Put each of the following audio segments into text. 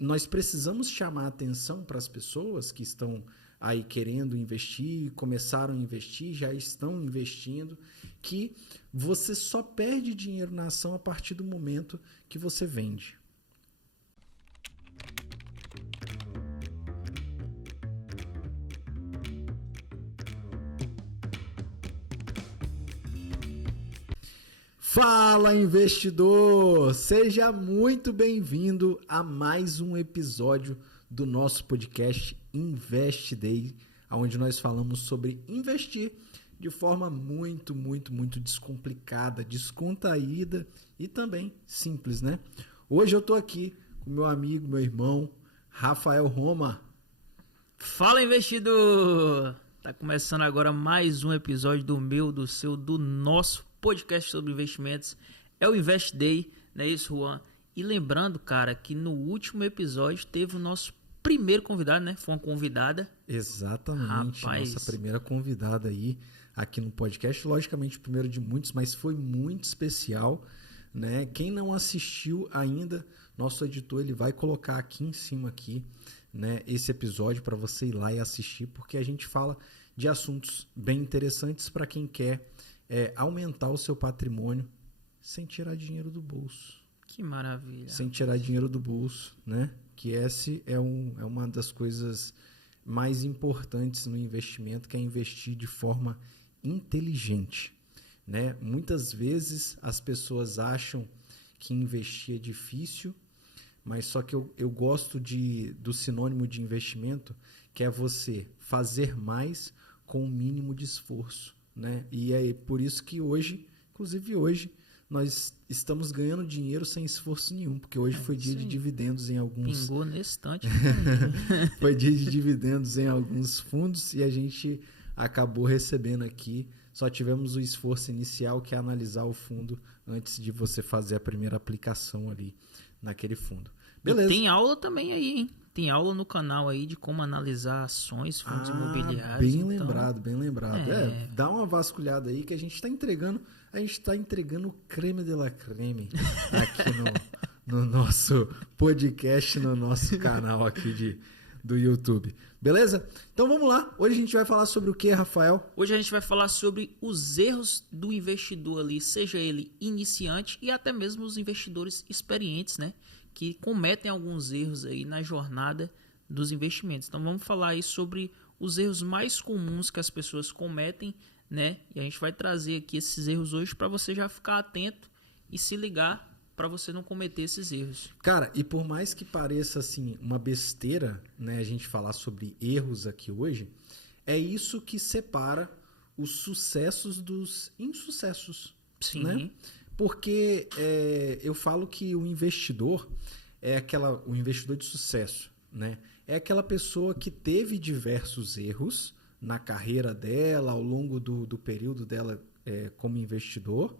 nós precisamos chamar atenção para as pessoas que estão aí querendo investir, começaram a investir, já estão investindo, que você só perde dinheiro na ação a partir do momento que você vende. Fala, investidor! Seja muito bem-vindo a mais um episódio do nosso podcast Invest Day, onde nós falamos sobre investir de forma muito descomplicada, descontraída e também simples, né? Hoje eu tô aqui com meu amigo, meu irmão, Rafael Roma. Fala, investidor! Tá começando agora mais um episódio do meu, do seu, do nosso podcast sobre investimentos. É o Invest Day, não é isso, Juan? E lembrando, cara, que no último episódio teve o nosso primeiro convidado, né? Foi uma convidada. Exatamente, Rapaz. Nossa primeira convidada aí aqui no podcast. Logicamente o primeiro de muitos, mas foi muito especial, né? Quem não assistiu ainda, nosso editor ele vai colocar aqui em cima aqui, né, esse episódio para você ir lá e assistir, porque a gente fala de assuntos bem interessantes para quem quer aumentar o seu patrimônio sem tirar dinheiro do bolso. Que maravilha. Sem tirar dinheiro do bolso, né? Que esse é uma das coisas mais importantes no investimento, que é investir de forma inteligente, né? Muitas vezes as pessoas acham que investir é difícil, mas só que eu gosto do sinônimo de investimento, que é você fazer mais com o mínimo de esforço, né? E é por isso que hoje, inclusive hoje, nós estamos ganhando dinheiro sem esforço nenhum, porque hoje foi dia de dividendos em alguns... Pingou nesse instante. Foi dia de dividendos em alguns fundos e a gente acabou recebendo aqui. Só tivemos o esforço inicial, que é analisar o fundo antes de você fazer a primeira aplicação ali naquele fundo. Beleza. E tem aula também aí, hein? Tem aula no canal aí de como analisar ações, fundos imobiliários. Bem então... lembrado, bem lembrado. Dá uma vasculhada aí que a gente está entregando o creme de la creme aqui no nosso podcast, no nosso canal aqui do YouTube. Beleza? Então vamos lá. Hoje a gente vai falar sobre o que, Rafael? Hoje a gente vai falar sobre os erros do investidor ali, seja ele iniciante e até mesmo os investidores experientes, né? Que cometem alguns erros aí na jornada dos investimentos. Então vamos falar aí sobre os erros mais comuns que as pessoas cometem, né? E a gente vai trazer aqui esses erros hoje para você já ficar atento e se ligar para você não cometer esses erros. Cara, e por mais que pareça assim uma besteira, né, a gente falar sobre erros aqui hoje, é isso que separa os sucessos dos insucessos. Sim. Né? Porque eu falo que o investidor o investidor de sucesso, né? É aquela pessoa que teve diversos erros na carreira dela, ao longo do período dela como investidor,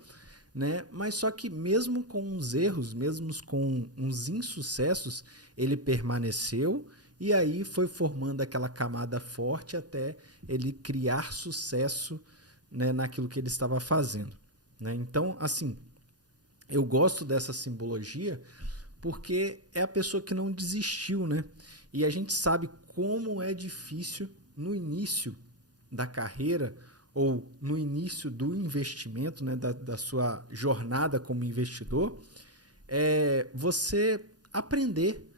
né? Mas só que mesmo com os erros, mesmo com uns insucessos, ele permaneceu e aí foi formando aquela camada forte até ele criar sucesso, né, naquilo que ele estava fazendo, né? Então, assim, eu gosto dessa simbologia porque é a pessoa que não desistiu, né? E a gente sabe como é difícil no início da carreira ou no início do investimento, né, da sua jornada como investidor, você aprender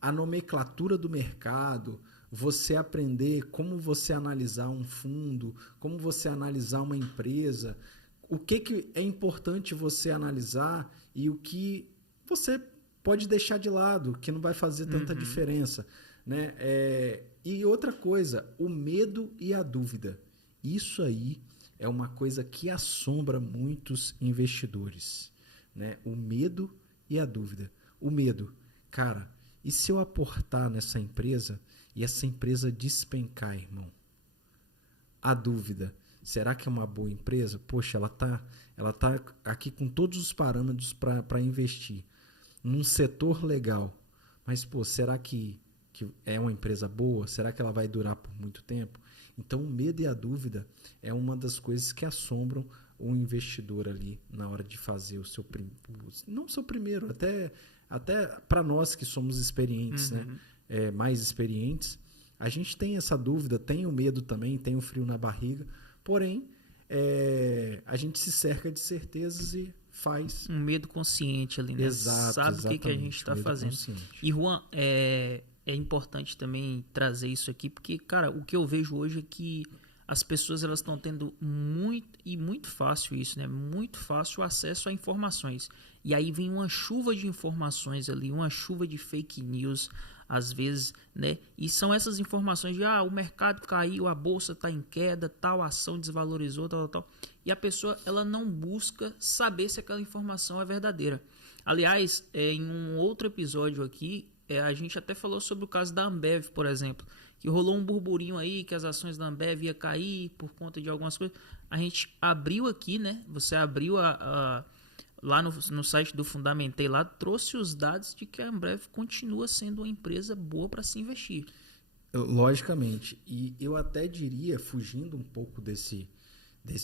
a nomenclatura do mercado, você aprender como você analisar um fundo, como você analisar uma empresa, o que é importante você analisar e o que você pode deixar de lado, que não vai fazer tanta diferença, né? E outra coisa, o medo e a dúvida. Isso aí é uma coisa que assombra muitos investidores, né? O medo e a dúvida. O medo, cara, e se eu aportar nessa empresa e essa empresa despencar, irmão? A dúvida, será que é uma boa empresa? Poxa, ela tá aqui com todos os parâmetros para investir num setor legal, mas pô, será que é uma empresa boa? Será que ela vai durar por muito tempo? Então, o medo e a dúvida é uma das coisas que assombram o investidor ali na hora de fazer o seu não o seu primeiro, até até para nós que somos experientes, né? Mais experientes, a gente tem essa dúvida, tem o medo também, tem o frio na barriga, porém, a gente se cerca de certezas e faz. Um medo consciente ali, né? Exato, sabe o que a gente está fazendo. Consciente. E, Juan, é importante também trazer isso aqui, porque, cara, o que eu vejo hoje é que as pessoas elas estão tendo muito fácil isso, né? Muito fácil acesso a informações. E aí vem uma chuva de informações ali, uma chuva de fake news, às vezes, né? E são essas informações de, o mercado caiu, a bolsa está em queda, tal ação desvalorizou, tal. E a pessoa, ela não busca saber se aquela informação é verdadeira. Aliás, em um outro episódio aqui, a gente até falou sobre o caso da Ambev, por exemplo, que rolou um burburinho aí, que as ações da Ambev ia cair por conta de algumas coisas. A gente abriu aqui, né? Você abriu lá no site do Fundamentei, lá trouxe os dados de que a Ambev continua sendo uma empresa boa para se investir. Logicamente. E eu até diria, fugindo um pouco desse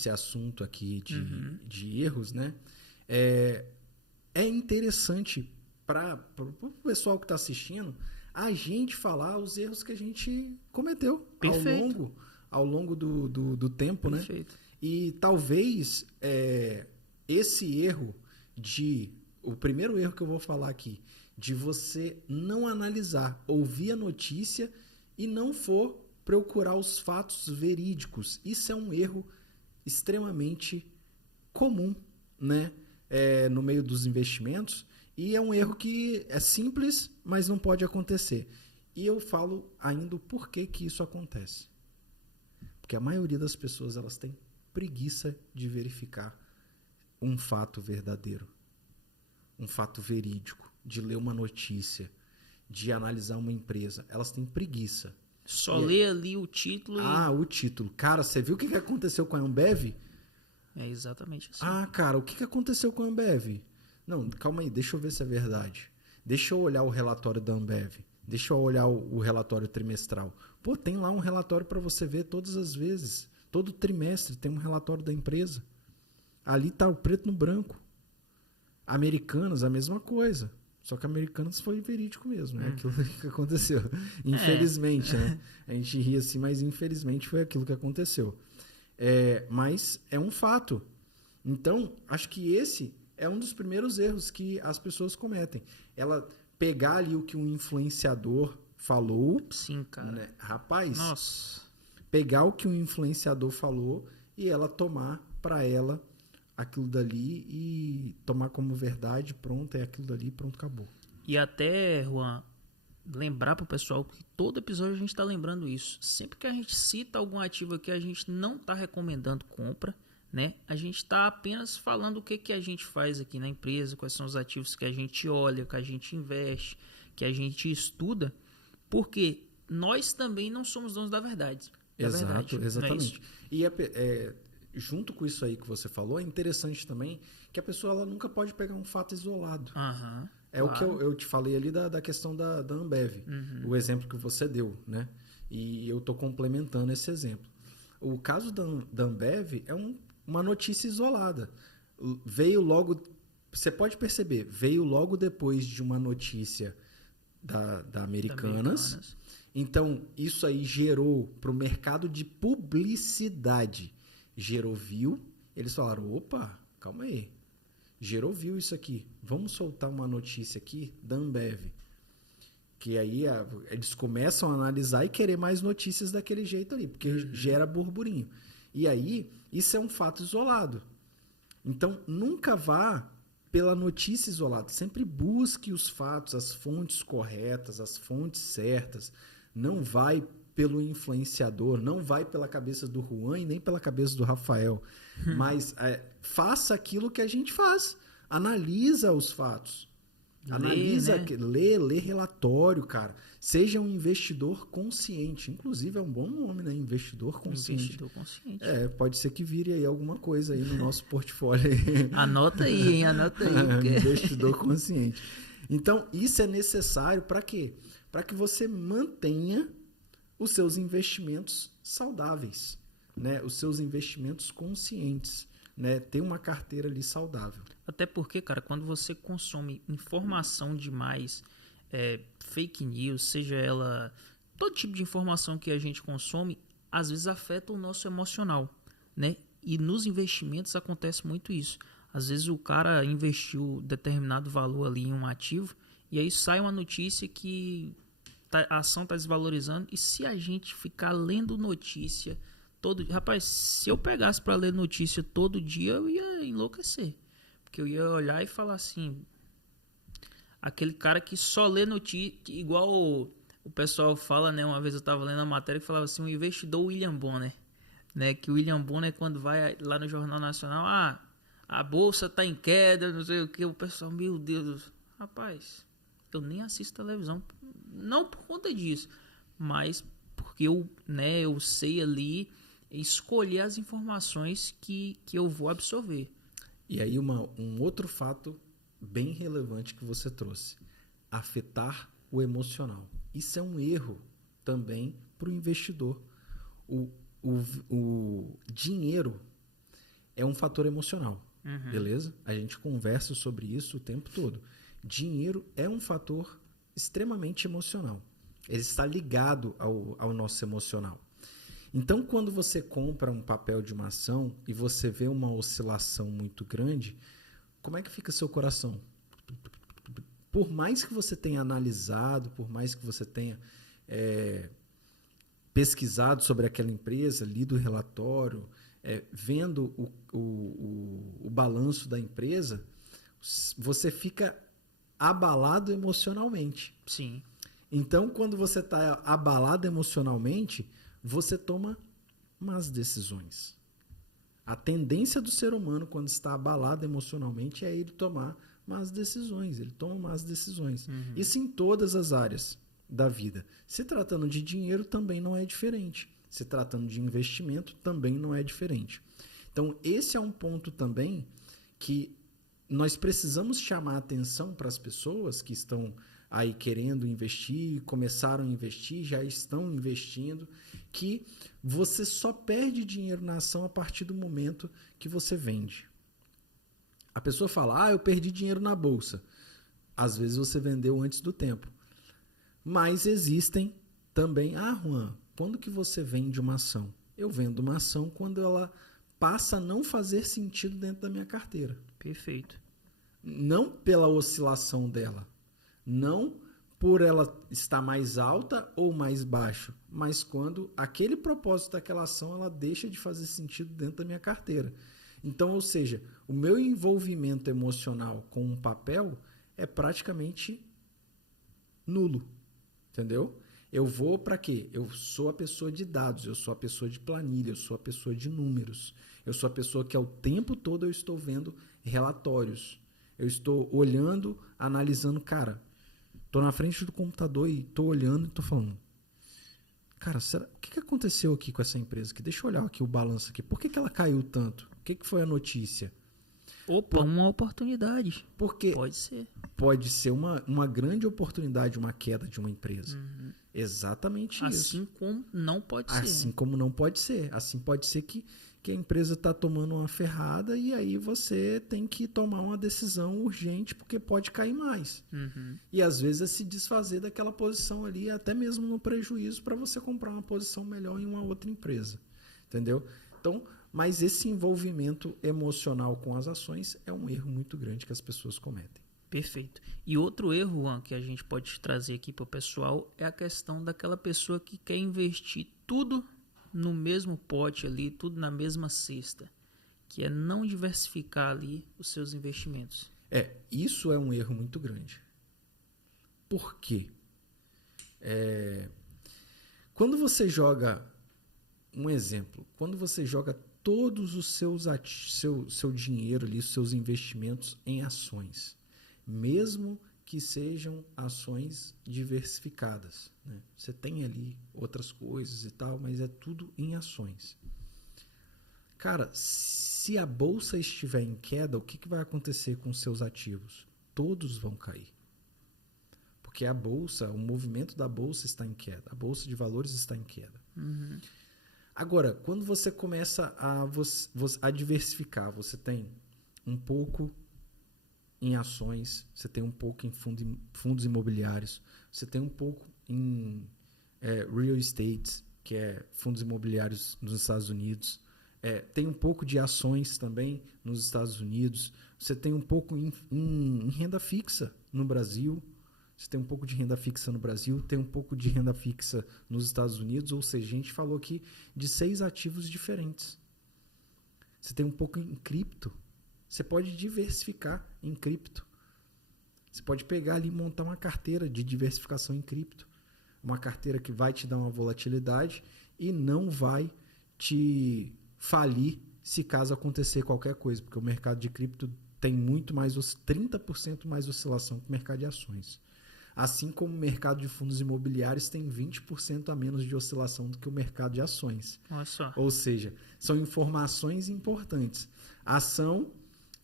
assunto aqui de erros, né? É interessante para o pessoal que está assistindo a gente falar os erros que a gente cometeu ao longo do tempo, Perfeito. né? E talvez esse erro o primeiro erro que eu vou falar aqui, de você não analisar, ouvir a notícia e não for procurar os fatos verídicos. Isso é um erro extremamente comum, né? No meio dos investimentos. E é um erro que é simples, mas não pode acontecer. E eu falo ainda o porquê que isso acontece. Porque a maioria das pessoas elas têm preguiça de verificar um fato verdadeiro, um fato verídico, de ler uma notícia, de analisar uma empresa. Elas têm preguiça. Só lê ali o título o título. Cara, você viu o que aconteceu com a Ambev? É exatamente assim. Cara, o que aconteceu com a Ambev? Não, calma aí, deixa eu ver se é verdade. Deixa eu olhar o relatório da Ambev. Deixa eu olhar o relatório trimestral. Pô, tem lá um relatório para você ver todas as vezes. Todo trimestre tem um relatório da empresa. Ali tá o preto no branco. Americanas, a mesma coisa. Só que Americanas foi verídico mesmo, né? Aquilo que aconteceu. Infelizmente, né? A gente ri assim, mas infelizmente foi aquilo que aconteceu. Mas é um fato. Então, acho que esse é um dos primeiros erros que as pessoas cometem. Ela pegar ali o que um influenciador falou. Sim, cara. Né? Rapaz, nossa. Pegar o que um influenciador falou e ela tomar para ela aquilo dali e tomar como verdade, pronto, é aquilo dali, pronto, acabou. E até, Juan, lembrar pro pessoal que todo episódio a gente está lembrando isso. Sempre que a gente cita algum ativo aqui, a gente não está recomendando compra, né? A gente está apenas falando o que a gente faz aqui na empresa, quais são os ativos que a gente olha, que a gente investe, que a gente estuda, porque nós também não somos donos da verdade. Exatamente. E junto com isso aí que você falou, é interessante também que a pessoa ela nunca pode pegar um fato isolado. Claro. O que eu te falei ali da questão da Ambev, o exemplo que você deu, né? E eu estou complementando esse exemplo. O caso da Ambev é uma notícia isolada. Veio logo, você pode perceber, veio logo depois de uma notícia da Americanas. Então, isso aí gerou para o mercado de publicidade. Gerou view, eles falaram, opa, calma aí. Gerou view isso aqui. Vamos soltar uma notícia aqui da Ambev. Que aí eles começam a analisar e querer mais notícias daquele jeito ali, porque gera burburinho. E aí, isso é um fato isolado. Então, nunca vá pela notícia isolada. Sempre busque os fatos, as fontes corretas, as fontes certas. Não vai pelo influenciador, não vai pela cabeça do Juan e nem pela cabeça do Rafael. Mas faça aquilo que a gente faz. Analisa os fatos. Analisa, né? Lê relatório, cara. Seja um investidor consciente. Inclusive, é um bom nome, né? Investidor consciente. Investidor consciente. Pode ser que vire aí alguma coisa aí no nosso portfólio. Anota aí, hein? Anota aí. Investidor consciente. Então, isso é necessário para quê? Para que você mantenha os seus investimentos saudáveis, né? Os seus investimentos conscientes. né, ter uma carteira ali saudável. Até porque, cara, quando você consome informação demais, fake news, seja ela todo tipo de informação que a gente consome, às vezes afeta o nosso emocional, né? E nos investimentos acontece muito isso. Às vezes o cara investiu determinado valor ali em um ativo e aí sai uma notícia que a ação está desvalorizando, e se a gente ficar lendo notícia todo dia... Rapaz, se eu pegasse para ler notícia todo dia, eu ia enlouquecer. Porque eu ia olhar e falar assim... Aquele cara que só lê notícia... Igual o pessoal fala, né? Uma vez eu estava lendo a matéria que falava assim... O investidor William Bonner. Né, que o William Bonner, quando vai lá no Jornal Nacional... a bolsa está em queda, não sei o que. O pessoal, meu Deus... Rapaz, eu nem assisto televisão. Não por conta disso, mas porque eu sei ali escolher as informações que eu vou absorver. E aí um outro fato bem relevante que você trouxe, afetar o emocional. Isso é um erro também para o investidor. O dinheiro é um fator emocional, beleza? A gente conversa sobre isso o tempo todo. Dinheiro é um fator extremamente emocional. Ele está ligado ao nosso emocional. Então, quando você compra um papel de uma ação e você vê uma oscilação muito grande, como é que fica seu coração? Por mais que você tenha analisado, por mais que você tenha pesquisado sobre aquela empresa, lido o relatório, vendo o balanço da empresa, você fica abalado emocionalmente. Sim. Então, quando você está abalado emocionalmente, você toma más decisões. A tendência do ser humano, quando está abalado emocionalmente, é ele tomar más decisões. Ele toma más decisões. Isso em todas as áreas da vida. Se tratando de dinheiro, também não é diferente. Se tratando de investimento, também não é diferente. Então, esse é um ponto também que nós precisamos chamar a atenção para as pessoas que estão aí querendo investir, começaram a investir, já estão investindo, que você só perde dinheiro na ação a partir do momento que você vende. A pessoa fala, eu perdi dinheiro na bolsa. Às vezes você vendeu antes do tempo. Mas existem também, Juan, quando que você vende uma ação? Eu vendo uma ação quando ela passa a não fazer sentido dentro da minha carteira. Perfeito. Não pela oscilação dela, não por ela estar mais alta ou mais baixo, mas quando aquele propósito daquela ação ela deixa de fazer sentido dentro da minha carteira. Então, ou seja, o meu envolvimento emocional com um papel é praticamente nulo, entendeu? Eu vou para quê? Eu sou a pessoa de dados, eu sou a pessoa de planilha, eu sou a pessoa de números, eu sou a pessoa que ao tempo todo eu estou vendo relatórios, eu estou olhando, analisando, cara, estou na frente do computador e estou olhando e estou falando, cara, o que aconteceu aqui com essa empresa aqui? Deixa eu olhar aqui o balanço aqui, por que ela caiu tanto? O que foi a notícia? Opa, uma oportunidade. Porque pode ser. Pode ser uma grande oportunidade, uma queda de uma empresa. Exatamente isso. Assim como não pode ser. Assim como não pode ser. Assim pode ser que a empresa está tomando uma ferrada e aí você tem que tomar uma decisão urgente porque pode cair mais. E às vezes é se desfazer daquela posição ali, até mesmo no prejuízo, para você comprar uma posição melhor em uma outra empresa. Entendeu? Então, mas esse envolvimento emocional com as ações é um erro muito grande que as pessoas cometem. Perfeito. E outro erro, Juan, que a gente pode trazer aqui para o pessoal é a questão daquela pessoa que quer investir tudo no mesmo pote ali, tudo na mesma cesta, que é não diversificar ali os seus investimentos. Isso é um erro muito grande. Por quê? Quando você joga, um exemplo, quando você joga todos os seu dinheiro ali, os seus investimentos em ações, mesmo que sejam ações diversificadas, né? Você tem ali outras coisas e tal, mas é tudo em ações. Cara, se a bolsa estiver em queda, o que vai acontecer com seus ativos? Todos vão cair. Porque a bolsa, o movimento da bolsa está em queda. A bolsa de valores está em queda. Agora, quando você começa a diversificar, você tem um pouco em ações, você tem um pouco em fundos imobiliários, você tem um pouco em real estate, que é fundos imobiliários nos Estados Unidos, tem um pouco de ações também nos Estados Unidos, você tem um pouco em renda fixa no Brasil, você tem um pouco de renda fixa no Brasil, tem um pouco de renda fixa nos Estados Unidos, ou seja, a gente falou aqui de 6 ativos diferentes. Você tem um pouco em cripto, você pode diversificar em cripto. Você pode pegar ali e montar uma carteira de diversificação em cripto. Uma carteira que vai te dar uma volatilidade e não vai te falir se caso acontecer qualquer coisa, porque o mercado de cripto tem muito mais, 30% mais oscilação que o mercado de ações. Assim como o mercado de fundos imobiliários tem 20% a menos de oscilação do que o mercado de ações. Olha só. Ou seja, são informações importantes. A ação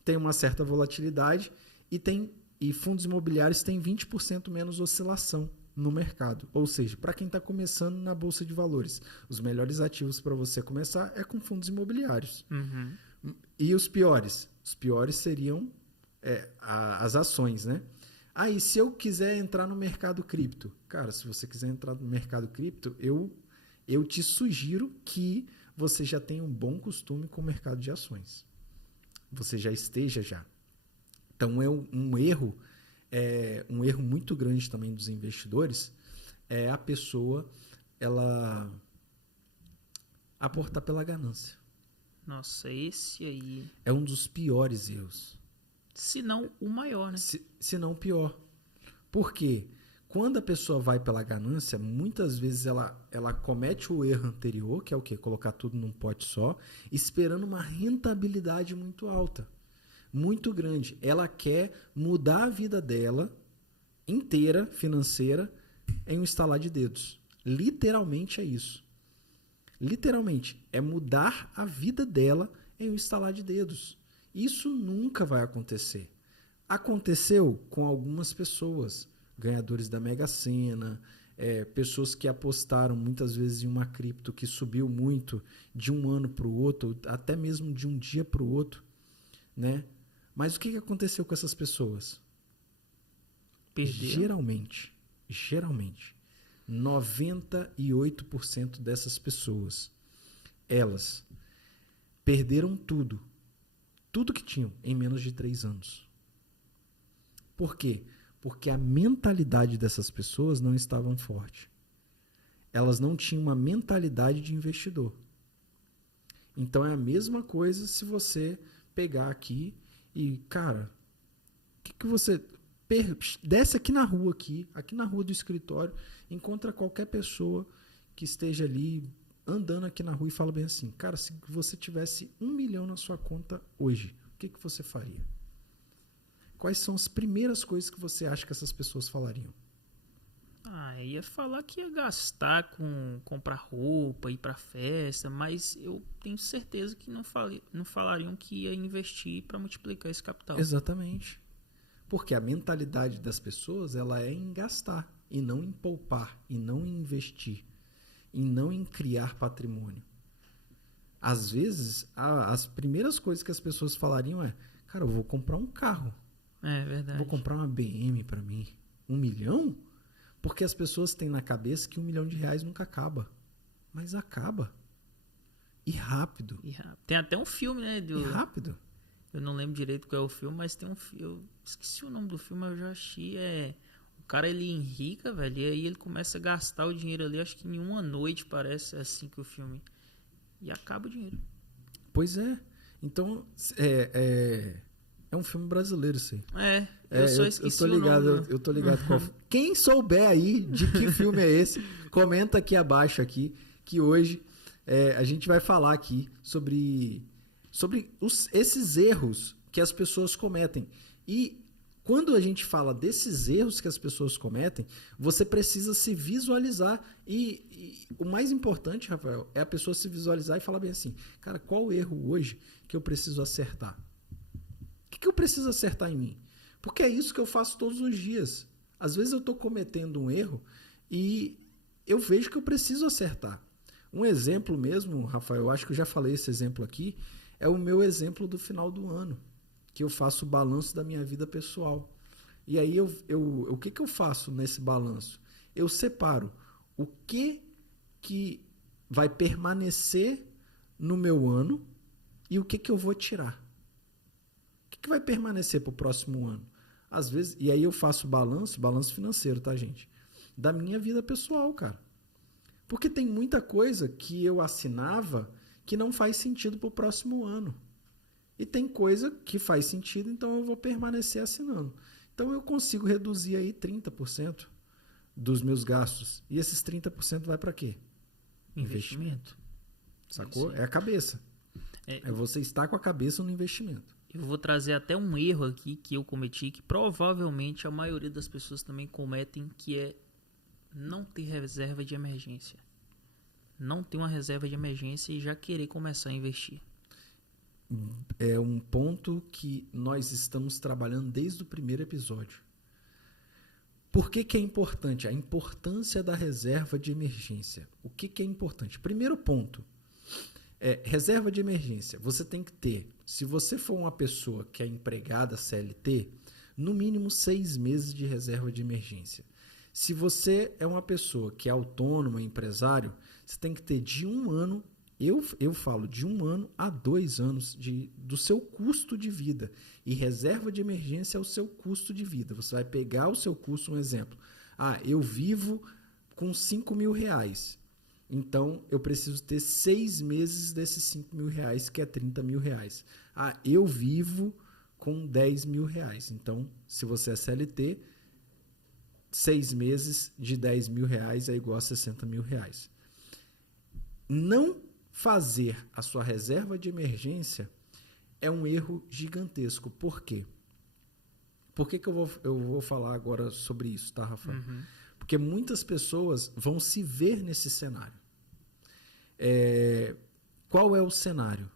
tem uma certa volatilidade e fundos imobiliários têm 20% menos oscilação no mercado. Ou seja, para quem está começando na Bolsa de Valores, os melhores ativos para você começar é com fundos imobiliários. Uhum. E os piores? Os piores seriam as ações, né? Aí, se eu quiser entrar no mercado cripto, cara, se você quiser entrar no mercado cripto, eu te sugiro que você já tenha um bom costume com o mercado de ações. Você já esteja já. Então, é um erro muito grande também dos investidores, é a pessoa, ela aportar pela ganância. Nossa, esse aí... É um dos piores erros. Se não o maior, né? Se não o pior. Por quê? Quando a pessoa vai pela ganância, muitas vezes ela comete o erro anterior, que é o quê? Colocar tudo num pote só, esperando uma rentabilidade muito alta, muito grande. Ela quer mudar a vida dela inteira, financeira, em um estalar de dedos. Literalmente é isso. Literalmente, é mudar a vida dela em um estalar de dedos. Isso nunca vai acontecer. Aconteceu com algumas pessoas, ganhadores da Mega Sena, pessoas que apostaram muitas vezes em uma cripto que subiu muito de um ano para o outro, até mesmo de um dia para o outro, né? Mas o que aconteceu com essas pessoas? Perderam? Geralmente, 98% dessas pessoas, elas perderam tudo que tinham em menos de 3 anos. Por quê? Porque a mentalidade dessas pessoas não estava forte. Elas não tinham uma mentalidade de investidor. Então é a mesma coisa se você pegar aqui e, cara, que você desce aqui na rua aqui na rua do escritório, encontra qualquer pessoa que esteja ali andando aqui na rua e fala bem assim, cara, se você tivesse 1 milhão na sua conta hoje, o que você faria? Quais são as primeiras coisas que você acha que essas pessoas falariam? Ia falar que ia gastar com comprar roupa, ir pra festa, mas eu tenho certeza que não falariam que ia investir para multiplicar esse capital. Exatamente. Porque a mentalidade das pessoas, ela é em gastar, e não em poupar, e não em investir, e não em criar patrimônio. Às vezes, as primeiras coisas que as pessoas falariam é, cara, eu vou comprar um carro. É verdade. Vou comprar uma BM para mim. 1 milhão? Porque as pessoas têm na cabeça que R$1 milhão nunca acaba. Mas acaba. E rápido. Tem até um filme, né? E rápido. Eu não lembro direito qual é o filme, mas tem um filme. Eu esqueci o nome do filme, eu já achei. O cara, ele enrica, velho, e aí ele começa a gastar o dinheiro ali, acho que em uma noite, parece assim que o filme. E acaba o dinheiro. Pois é. Então, é um filme brasileiro, isso aí. Eu só esqueci o nome. Eu tô ligado qual. Quem souber aí de que filme é esse, comenta aqui abaixo aqui, que hoje a gente vai falar aqui sobre esses erros que as pessoas cometem. E quando a gente fala desses erros que as pessoas cometem, você precisa se visualizar. E o mais importante, Rafael, é a pessoa se visualizar e falar bem assim, cara, qual o erro hoje que eu preciso acertar? O que eu preciso acertar em mim? Porque é isso que eu faço todos os dias. Às vezes eu estou cometendo um erro e eu vejo que eu preciso acertar. Um exemplo mesmo, Rafael, eu acho que eu já falei esse exemplo aqui, é o meu exemplo do final do ano, que eu faço o balanço da minha vida pessoal. E aí o que eu faço nesse balanço? Eu separo o que vai permanecer no meu ano e o que eu vou tirar. O que vai permanecer para o próximo ano? Às vezes, e aí eu faço balanço financeiro, tá, gente? Da minha vida pessoal, cara. Porque tem muita coisa que eu assinava que não faz sentido para o próximo ano. E tem coisa que faz sentido, então eu vou permanecer assinando. Então eu consigo reduzir aí 30% dos meus gastos. E esses 30% vai para quê? Investimento. Sacou? É a cabeça. É você estar com a cabeça no investimento. Eu vou trazer até um erro aqui que eu cometi, que provavelmente a maioria das pessoas também cometem, que é não ter reserva de emergência. Não ter uma reserva de emergência e já querer começar a investir. É um ponto que nós estamos trabalhando desde o primeiro episódio. Por que é importante? A importância da reserva de emergência. O que é importante? Primeiro ponto. Reserva de emergência. Você tem que ter, se você for uma pessoa que é empregada CLT, no mínimo 6 meses de reserva de emergência. Se você é uma pessoa que é autônoma, empresário, você tem que ter de 1 ano, eu falo de 1 ano a 2 anos do seu custo de vida. E reserva de emergência é o seu custo de vida. Você vai pegar o seu custo, um exemplo. Eu vivo com 5 mil reais. Então, eu preciso ter 6 meses desses 5 mil reais, que é 30 mil reais. Eu vivo com 10 mil reais. Então, se você é CLT, 6 meses de 10 mil reais é igual a 60 mil reais. Não fazer a sua reserva de emergência é um erro gigantesco. Por quê? Por que eu vou falar agora sobre isso, tá, Rafael? Porque muitas pessoas vão se ver nesse cenário. Qual é o cenário?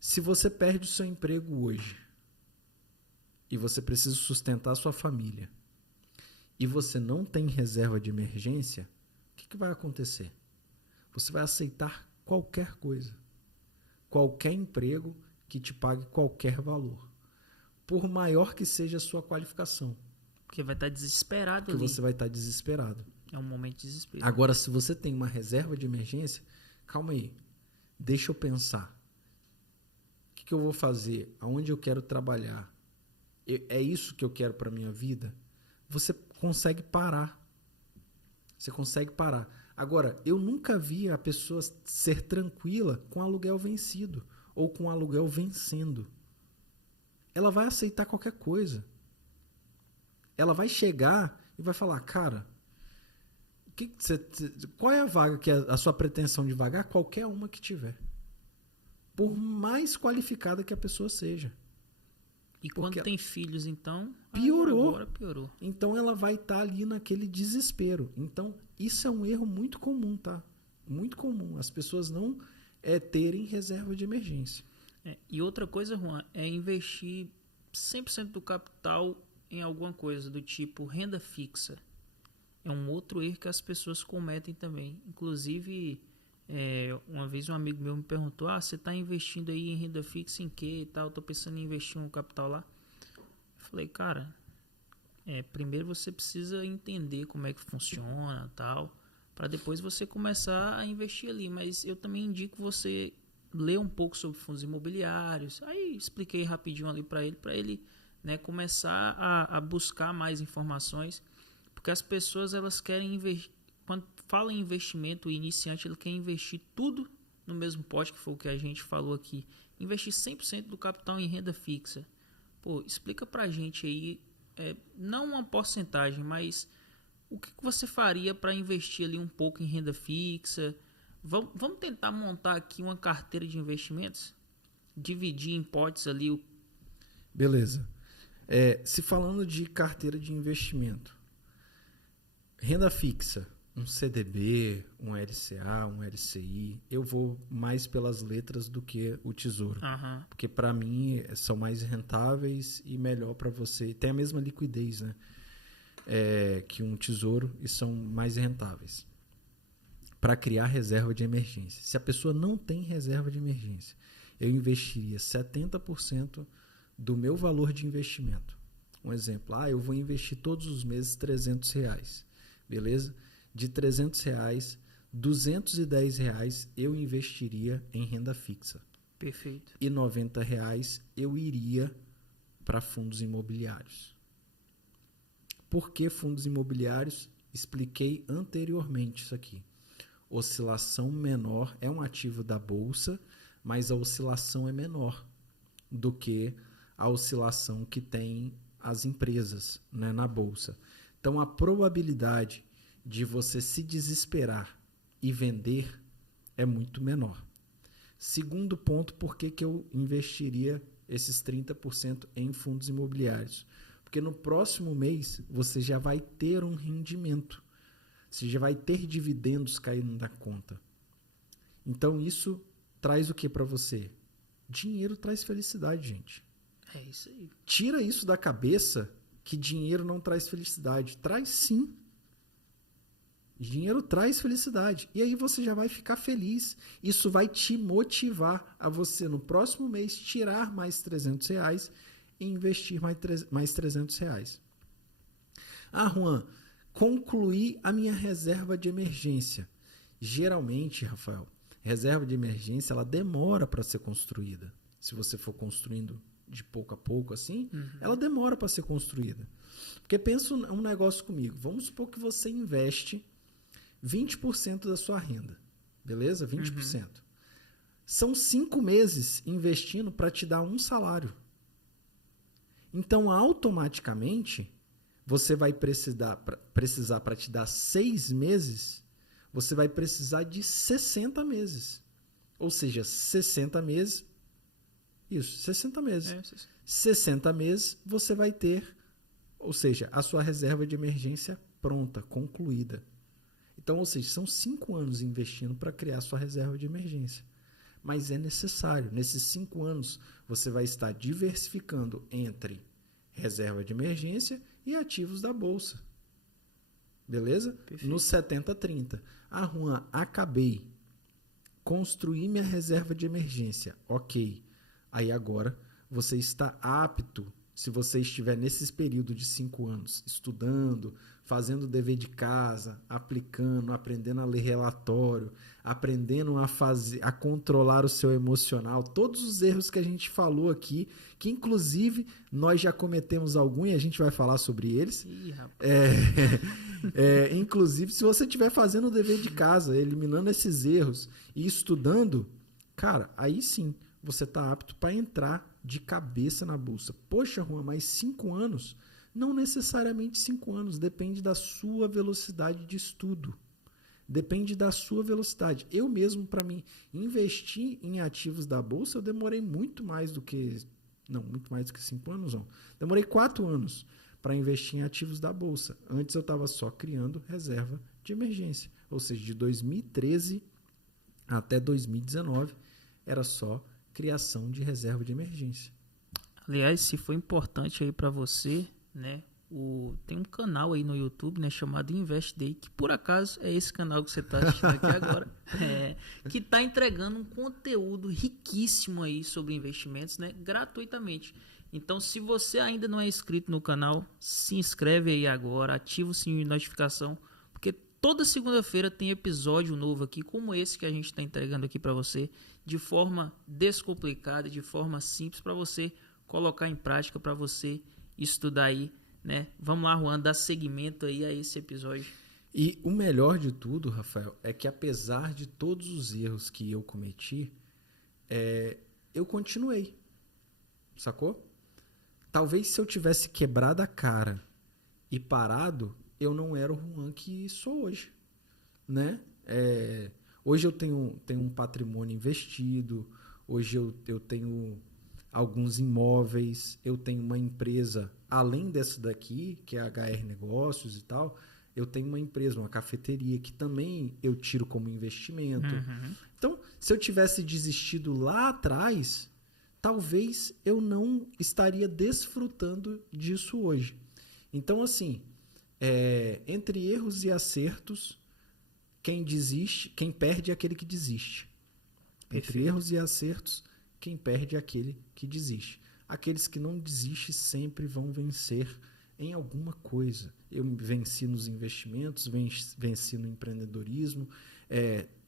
Se você perde o seu emprego hoje e você precisa sustentar a sua família e você não tem reserva de emergência, o que vai acontecer? Você vai aceitar qualquer coisa, qualquer emprego que te pague qualquer valor, por maior que seja a sua qualificação. Porque vai estar desesperado Porque ali. você vai estar desesperado. É um momento de desespero. Agora, se você tem uma reserva de emergência, calma aí, deixa eu pensar. O que eu vou fazer? Aonde eu quero trabalhar? É isso que eu quero para a minha vida? Você consegue parar. Você consegue parar. Agora, eu nunca vi a pessoa ser tranquila com aluguel vencido ou com aluguel vencendo. Ela vai aceitar qualquer coisa. Ela vai chegar e vai falar, cara, qual é a vaga que é a sua pretensão de vaga? Qualquer uma que tiver. Por mais qualificada que a pessoa seja. E quando tem filhos, então... Piorou. Agora piorou. Então ela vai estar ali naquele desespero. Então isso é um erro muito comum, tá? Muito comum. As pessoas não terem reserva de emergência. E outra coisa, Juan, é investir 100% do capital em alguma coisa do tipo renda fixa. É um outro erro que as pessoas cometem também. Inclusive, uma vez um amigo meu me perguntou, você está investindo aí em renda fixa em quê e tal? Estou pensando em investir um capital lá. Eu falei, cara, primeiro você precisa entender como é que funciona tal, para depois você começar a investir ali. Mas eu também indico você ler um pouco sobre fundos imobiliários. Aí expliquei rapidinho ali para ele, né, começar a buscar mais informações, porque as pessoas elas querem investir. Quando fala em investimento, o iniciante ele quer investir tudo no mesmo pote, que foi o que a gente falou aqui, investir 100% do capital em renda fixa. Pô, explica pra gente aí, não uma porcentagem, mas o que você faria para investir ali um pouco em renda fixa? Vamos tentar montar aqui uma carteira de investimentos? Dividir em potes ali. Beleza. Se falando de carteira de investimento, renda fixa, um CDB, um LCA, um LCI, eu vou mais pelas letras do que o tesouro. Porque para mim são mais rentáveis e melhor para você. Tem a mesma liquidez, né? Que um tesouro e são mais rentáveis. para criar reserva de emergência. Se a pessoa não tem reserva de emergência, eu investiria 70% do meu valor de investimento. Um exemplo, eu vou investir todos os meses R$300, beleza? De R$300, R$210 eu investiria em renda fixa. Perfeito. E R$90 eu iria para fundos imobiliários. Por que fundos imobiliários? Expliquei anteriormente isso aqui. Oscilação menor é um ativo da bolsa, mas a oscilação é menor do que a oscilação que tem as empresas, né, na bolsa. Então, a probabilidade de você se desesperar e vender é muito menor. Segundo ponto, por que eu investiria esses 30% em fundos imobiliários? Porque no próximo mês você já vai ter um rendimento. Você já vai ter dividendos caindo da conta. Então isso traz o que para você? Dinheiro traz felicidade, gente. É isso aí. Tira isso da cabeça que dinheiro não traz felicidade. Traz sim. Dinheiro traz felicidade. E aí você já vai ficar feliz. Isso vai te motivar a você, no próximo mês, tirar mais R$300 e investir mais R$300. Juan, concluí a minha reserva de emergência. Geralmente, Rafael, reserva de emergência ela demora para ser construída. Se você for construindo de pouco a pouco assim, ela demora para ser construída. Porque pensa um negócio comigo. Vamos supor que você investe 20% da sua renda. Beleza? 20%. São 5 meses investindo para te dar um salário. Então, automaticamente, você vai precisar para te dar 6 meses, você vai precisar de 60 meses. Ou seja, 60 meses. Isso, 60 meses. 60 meses você vai ter, ou seja, a sua reserva de emergência pronta, concluída. Então, ou seja, são 5 anos investindo para criar a sua reserva de emergência. Mas é necessário. Nesses 5 anos, você vai estar diversificando entre reserva de emergência e ativos da bolsa. Beleza? Perfeito. No 70-30. Juan, acabei. Construí minha reserva de emergência. Ok. Aí agora você está apto, se você estiver nesses períodos de 5 anos, estudando, fazendo o dever de casa, aplicando, aprendendo a ler relatório, aprendendo a controlar o seu emocional, todos os erros que a gente falou aqui, que inclusive nós já cometemos algum e a gente vai falar sobre eles. Ih, rapaz. Inclusive, se você estiver fazendo o dever de casa, eliminando esses erros e estudando, cara, aí sim você está apto para entrar de cabeça na bolsa. Poxa, Juan, mas 5 anos? Não necessariamente 5 anos, depende da sua velocidade de estudo. Depende da sua velocidade. Eu mesmo, para mim, investir em ativos da bolsa, eu demorei muito mais do que 5 anos, não. Demorei 4 anos para investir em ativos da bolsa. Antes eu estava só criando reserva de emergência. Ou seja, de 2013 até 2019, era só criação de reserva de emergência. Aliás, se for importante aí para você, né? Tem um canal aí no YouTube, né, chamado Invest Day, que por acaso é esse canal que você está assistindo aqui agora, que está entregando um conteúdo riquíssimo aí sobre investimentos, né, gratuitamente. Então, se você ainda não é inscrito no canal, se inscreve aí agora, ativa o sininho de notificação, porque toda segunda-feira tem episódio novo aqui, como esse que a gente está entregando aqui para você, de forma descomplicada, de forma simples, para você colocar em prática, para você estudar aí, né? Vamos lá, Juan, dar seguimento aí a esse episódio. E o melhor de tudo, Rafael, é que apesar de todos os erros que eu cometi, eu continuei, sacou? Talvez se eu tivesse quebrado a cara e parado, eu não era o Juan que sou hoje, né? Hoje eu tenho um patrimônio investido, hoje eu tenho alguns imóveis, eu tenho uma empresa, além dessa daqui, que é a HR Negócios e tal, eu tenho uma empresa, uma cafeteria, que também eu tiro como investimento. Então, se eu tivesse desistido lá atrás, talvez eu não estaria desfrutando disso hoje. Então, assim, entre erros e acertos, quem desiste, quem perde é aquele que desiste. Entre erros e acertos, quem perde é aquele que desiste. Aqueles que não desistem sempre vão vencer em alguma coisa. Eu venci nos investimentos, venci no empreendedorismo,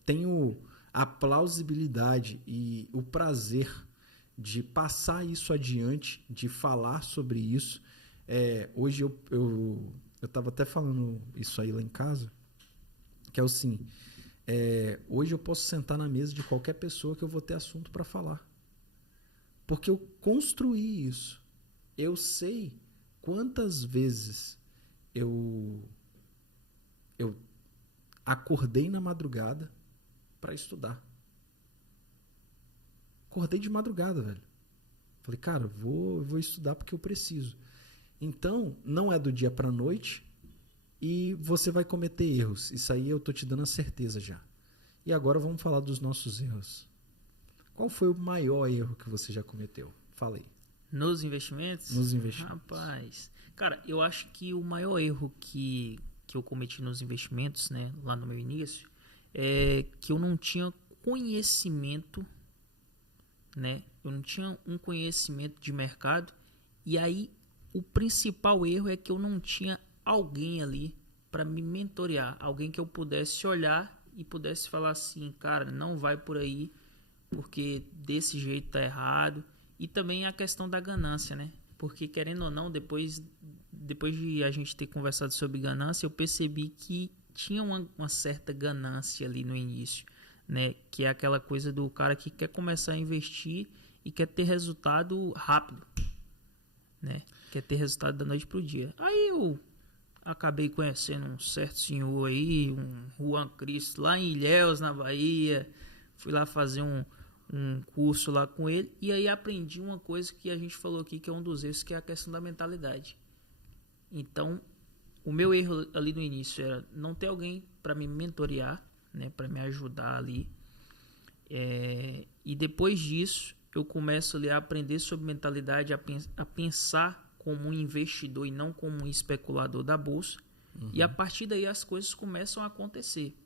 tenho a plausibilidade e o prazer de passar isso adiante, de falar sobre isso. Hoje eu estava até falando isso aí lá em casa, que é assim, hoje eu posso sentar na mesa de qualquer pessoa que eu vou ter assunto para falar. Porque eu construí isso. Eu sei quantas vezes eu acordei na madrugada para estudar. Acordei de madrugada, velho. Falei, cara, eu vou estudar porque eu preciso. Então, não é do dia para a noite e você vai cometer erros. Isso aí eu tô te dando a certeza já. E agora vamos falar dos nossos erros. Qual foi o maior erro que você já cometeu? Fala aí. Nos investimentos? Nos investimentos. Rapaz, cara, eu acho que o maior erro que eu cometi nos investimentos, né, lá no meu início, é que eu não tinha conhecimento, né? Eu não tinha um conhecimento de mercado. E aí, o principal erro é que eu não tinha alguém ali para me mentorear, alguém que eu pudesse olhar e pudesse falar assim, cara, não vai por aí, porque desse jeito tá errado. E também a questão da ganância, né? Porque, querendo ou não, depois de a gente ter conversado sobre ganância, eu percebi que tinha uma certa ganância ali no início, né? Que é aquela coisa do cara que quer começar a investir e quer ter resultado rápido, né? Quer ter resultado da noite pro dia. Aí eu acabei conhecendo um certo senhor aí, um Juan Cristo, lá em Ilhéus, na Bahia. Fui lá fazer um curso lá com ele, e aí aprendi uma coisa que a gente falou aqui, que é um dos erros, que é a questão da mentalidade. Então, o meu erro ali no início era não ter alguém para me mentorear, né, para me ajudar ali. E depois disso, eu começo ali a aprender sobre mentalidade, a pensar como um investidor e não como um especulador da bolsa. Uhum. E a partir daí as coisas começam a acontecer.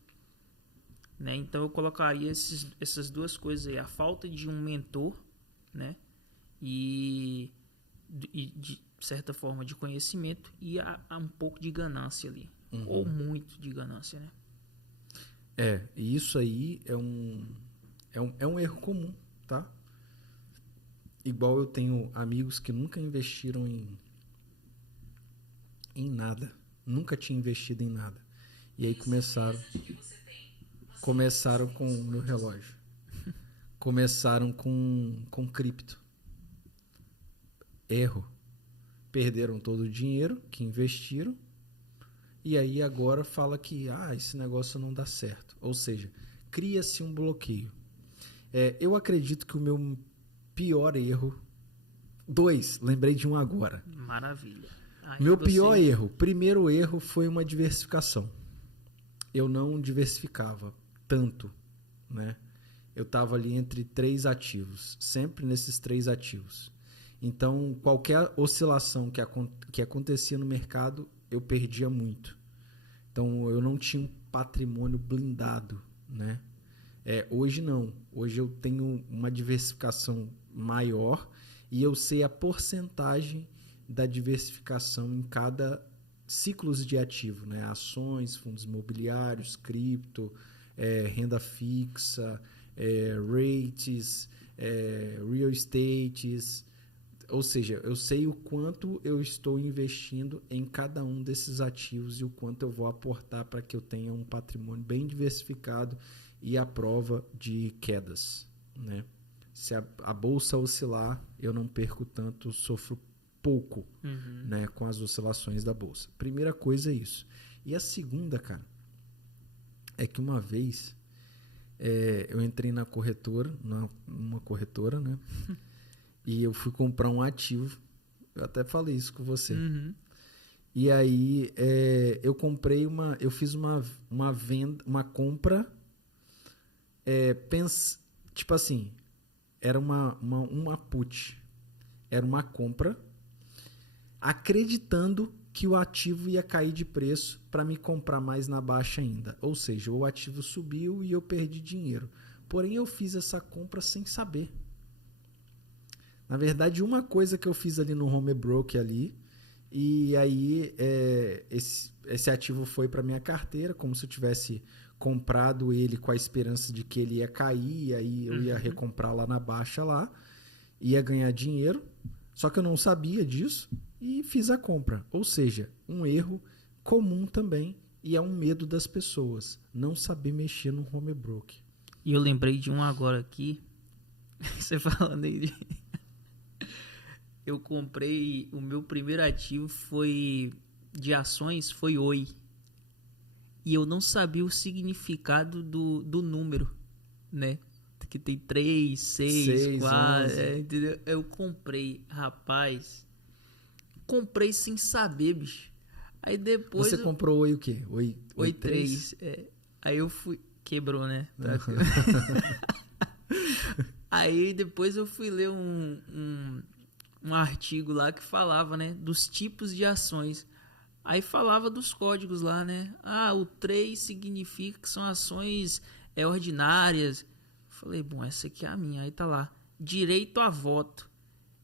Né? Então eu colocaria essas duas coisas aí, a falta de um mentor, né? E de certa forma de conhecimento e um pouco de ganância ali, ou muito de ganância, né? E isso aí é um erro comum, tá? Igual eu tenho amigos que nunca investiram em nada, nunca tinham investido em nada, e aí começaram com o meu relógio. Começaram com cripto. Erro. Perderam todo o dinheiro que investiram. E aí agora fala que esse negócio não dá certo. Ou seja, cria-se um bloqueio. Eu acredito que o meu pior erro... lembrei de um agora. Maravilha. Meu pior erro. Primeiro erro foi uma diversificação. Eu não diversificava tanto, né? Eu estava ali entre 3 ativos, sempre nesses 3 ativos. Então, qualquer oscilação que acontecia no mercado, eu perdia muito. Então, eu não tinha um patrimônio blindado, né? Hoje não. Hoje eu tenho uma diversificação maior e eu sei a porcentagem da diversificação em cada ciclos de ativo, né? Ações, fundos imobiliários, cripto, renda fixa, rates, real estates, ou seja, eu sei o quanto eu estou investindo em cada um desses ativos e o quanto eu vou aportar para que eu tenha um patrimônio bem diversificado e à prova de quedas, né? Se a bolsa oscilar, eu não perco tanto, sofro pouco, né, com as oscilações da bolsa. Primeira coisa é isso. E a segunda, cara, é que uma vez eu entrei na corretora, numa corretora, né? E eu fui comprar um ativo. Eu até falei isso com você. E aí eu comprei eu fiz uma venda, uma compra, tipo assim, era uma put. Era uma compra acreditando que o ativo ia cair de preço para me comprar mais na baixa ainda. Ou seja, o ativo subiu e eu perdi dinheiro. Porém, eu fiz essa compra sem saber. Na verdade, uma coisa que eu fiz ali no home broker ali, e aí esse ativo foi para minha carteira, como se eu tivesse comprado ele com a esperança de que ele ia cair, e aí eu ia recomprar lá na baixa lá, ia ganhar dinheiro, só que eu não sabia disso e fiz a compra. Ou seja, um erro comum também, e é um medo das pessoas, não saber mexer no home broker. E eu lembrei de um agora aqui, você falando aí eu comprei, o meu primeiro ativo de ações foi Oi. E eu não sabia o significado do número, né? Que tem 3, 6, 4, entendeu? Eu comprei, rapaz. Comprei sem saber, bicho. Aí depois... Você comprou Oi o quê? Oi 3. Aí eu fui... Quebrou, né? Tá. Aí depois eu fui ler um artigo lá que falava, né, dos tipos de ações. Aí falava dos códigos lá, né? O 3 significa que são ações ordinárias. Falei, bom, essa aqui é a minha. Aí tá lá, direito a voto.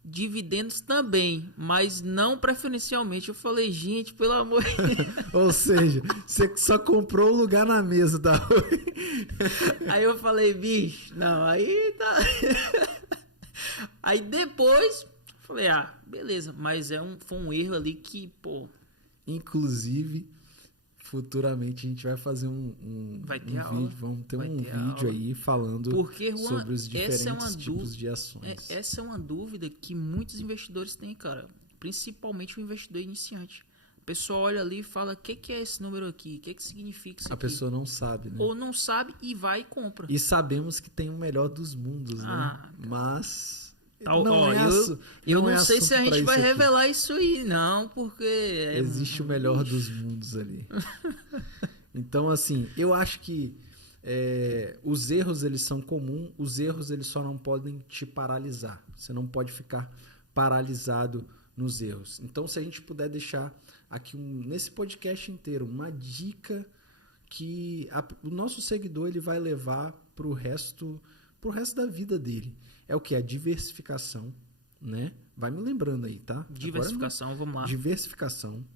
Dividendos também, mas não preferencialmente. Eu falei, gente, pelo amor de Deus. Ou seja, você só comprou o lugar na mesa da Oi. Aí eu falei, bicho, não, aí tá... Aí depois... Falei, beleza, mas foi um erro ali que, pô... Inclusive, futuramente a gente vai fazer vai ter vídeo, vamos ter um vídeo aí falando sobre os diferentes tipos de ações. Essa é uma dúvida que muitos investidores têm, cara. Principalmente o investidor iniciante. A pessoa olha ali e fala, o que é esse número aqui? O que significa isso aqui? A pessoa não sabe, né? Ou não sabe e vai e compra. E sabemos que tem o melhor dos mundos, né? Mas... Eu não sei se a gente vai revelar isso aí, não, porque... Existe o melhor dos mundos ali. Então, assim, eu acho que os erros, eles são comuns, os erros, eles só não podem te paralisar. Você não pode ficar paralisado nos erros. Então, se a gente puder deixar aqui, nesse podcast inteiro, uma dica que o nosso seguidor ele vai levar pro resto da vida dele. É o que? A diversificação, né? Vai me lembrando aí, tá? Diversificação, agora, vamos lá. Diversificação.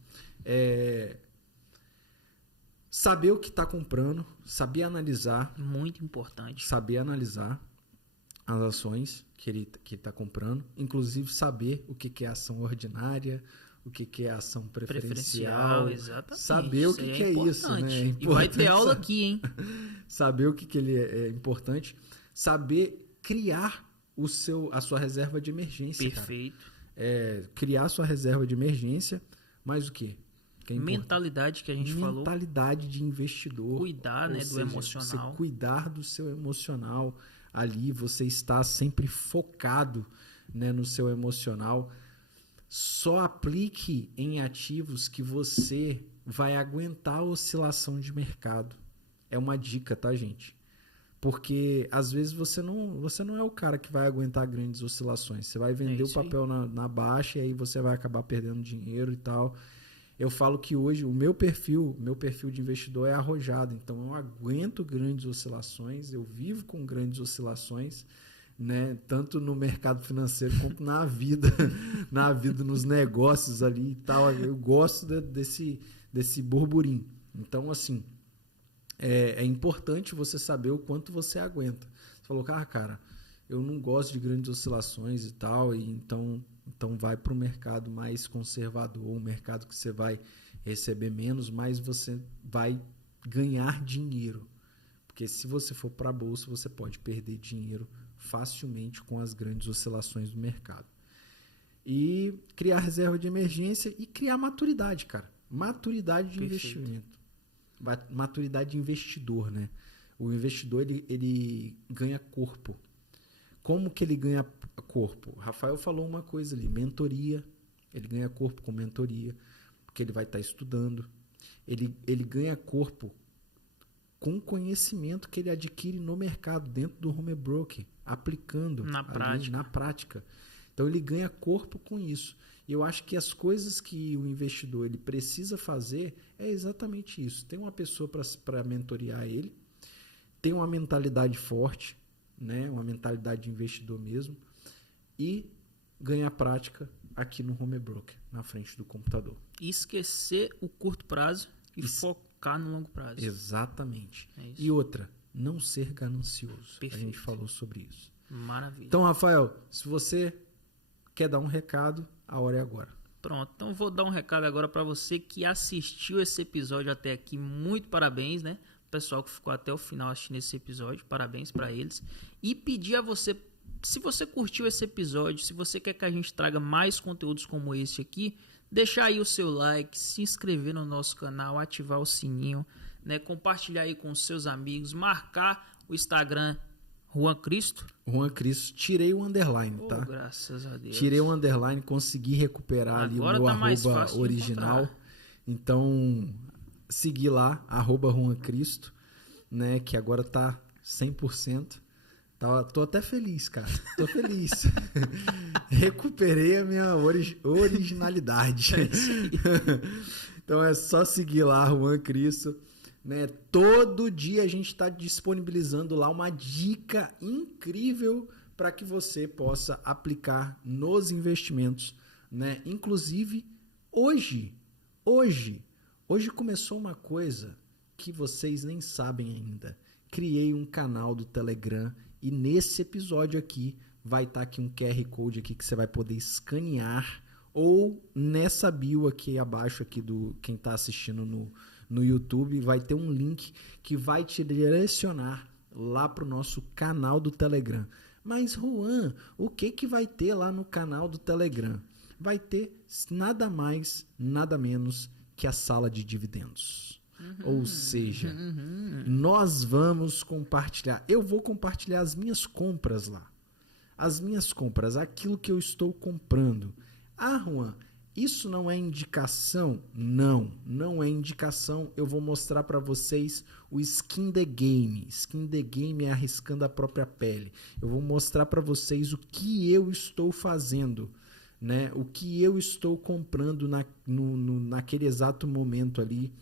Saber o que está comprando, saber analisar. Muito importante. Saber analisar as ações que ele está comprando. Inclusive saber o que é ação ordinária, o que é ação preferencial. Exatamente. Saber o que é isso, né? E vai ter aula aqui, hein? Saber o que ele é importante. Saber criar a sua reserva de emergência. Perfeito. Criar a sua reserva de emergência, mas o quê? Mentalidade que a gente falou. Mentalidade de investidor. Cuidar, né, do emocional. Você cuidar do seu emocional ali, você está sempre focado, né, no seu emocional. Só aplique em ativos que você vai aguentar a oscilação de mercado. É uma dica, tá, gente? Porque, às vezes, você não é o cara que vai aguentar grandes oscilações. Você vai vender o papel na baixa e aí você vai acabar perdendo dinheiro e tal. Eu falo que hoje o meu perfil de investidor é arrojado. Então, eu aguento grandes oscilações, eu vivo com grandes oscilações, né? Tanto no mercado financeiro quanto na vida, nos negócios ali e tal. Eu gosto desse burburinho. Então, assim... É importante você saber o quanto você aguenta. Você falou, cara, eu não gosto de grandes oscilações e tal, e então vai para o mercado mais conservador, um mercado que você vai receber menos, mas você vai ganhar dinheiro. Porque se você for para a bolsa, você pode perder dinheiro facilmente com as grandes oscilações do mercado. E criar reserva de emergência e criar maturidade, cara. Maturidade de investimento. Maturidade de investidor, né? O investidor, ele ganha corpo. Como que ele ganha corpo? Rafael falou uma coisa ali, mentoria. Ele ganha corpo com mentoria, porque ele vai estar estudando. Ele ganha corpo com o conhecimento que ele adquire no mercado, dentro do home broker, aplicando na prática. Na prática. Então ele ganha corpo com isso. E eu acho que as coisas que o investidor ele precisa fazer é exatamente isso. Tem uma pessoa para mentorear ele, tem uma mentalidade forte, né? Uma mentalidade de investidor mesmo, e ganhar prática aqui no Home Broker, na frente do computador. E esquecer o curto prazo e focar no longo prazo. Exatamente. É isso. E outra, não ser ganancioso. Perfeito. A gente falou sobre isso. Maravilha. Então, Rafael, se você quer dar um recado, a hora é agora. Pronto, então vou dar um recado agora para você que assistiu esse episódio até aqui. Muito parabéns, né? O pessoal que ficou até o final assistindo esse episódio, parabéns para eles. E pedir a você, se você curtiu esse episódio, se você quer que a gente traga mais conteúdos como esse aqui, deixar aí o seu like, se inscrever no nosso canal, ativar o sininho, né? Compartilhar aí com os seus amigos, marcar o Instagram Juan Cristo. Juan Cristo, tirei o underline, tá? Graças a Deus. Tirei o underline, consegui recuperar Agora ali o tá meu mais arroba fácil de original. encontrar. Então, segui lá, @Juan Cristo, né? Que agora tá 100%. Tô até feliz, cara. Tô feliz. Recuperei a minha originalidade. Então é só seguir lá, Juan Cristo. Né? Todo dia a gente está disponibilizando lá uma dica incrível para que você possa aplicar nos investimentos. Né? Inclusive, hoje começou uma coisa que vocês nem sabem ainda. Criei um canal do Telegram e nesse episódio aqui vai estar aqui um QR Code aqui que você vai poder escanear, ou nessa bio aqui abaixo aqui do quem está assistindo no YouTube vai ter um link que vai te direcionar lá para o nosso canal do Telegram. Mas Juan, o que vai ter lá no canal do Telegram? Vai ter nada mais, nada menos que a sala de dividendos. Ou seja, nós vamos compartilhar. Eu vou compartilhar as minhas compras lá. As minhas compras, aquilo que eu estou comprando. Ah, Juan, isso não é indicação? Não é indicação. Eu vou mostrar para vocês o Skin the Game. Skin the Game é arriscando a própria pele. Eu vou mostrar para vocês o que eu estou fazendo, né? O que eu estou comprando naquele exato momento ali.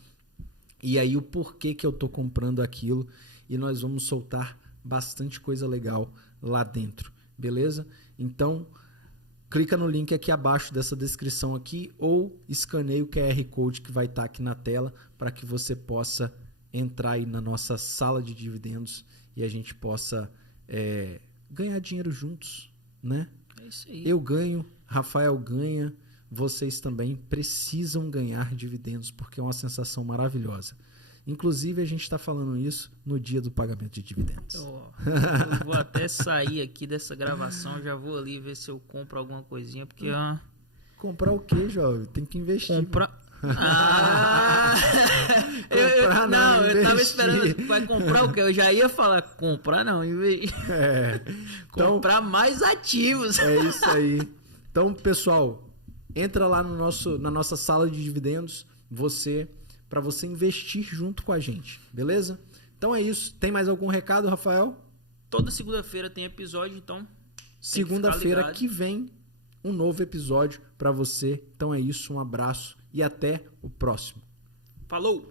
E aí o porquê que eu estou comprando aquilo. E nós vamos soltar bastante coisa legal lá dentro. Beleza? Então, clica no link aqui abaixo dessa descrição aqui ou escaneie o QR Code que vai estar aqui na tela para que você possa entrar aí na nossa sala de dividendos e a gente possa ganhar dinheiro juntos, né? É isso aí. Eu ganho, Rafael ganha, vocês também precisam ganhar dividendos porque é uma sensação maravilhosa. Inclusive, a gente está falando isso no dia do pagamento de dividendos. Eu vou até sair aqui dessa gravação, já vou ali ver se eu compro alguma coisinha, porque... Comprar o quê, jovem? Tem que investir. Comprar... Não, eu tava esperando. Vai comprar o quê? Eu já ia falar, comprar não, investir. Então, comprar mais ativos. É isso aí. Então, pessoal, entra lá na nossa sala de dividendos, para você investir junto com a gente, beleza? Então é isso. Tem mais algum recado, Rafael? Toda segunda-feira tem episódio, então... Segunda-feira que vem, um novo episódio para você. Então é isso, um abraço e até o próximo. Falou!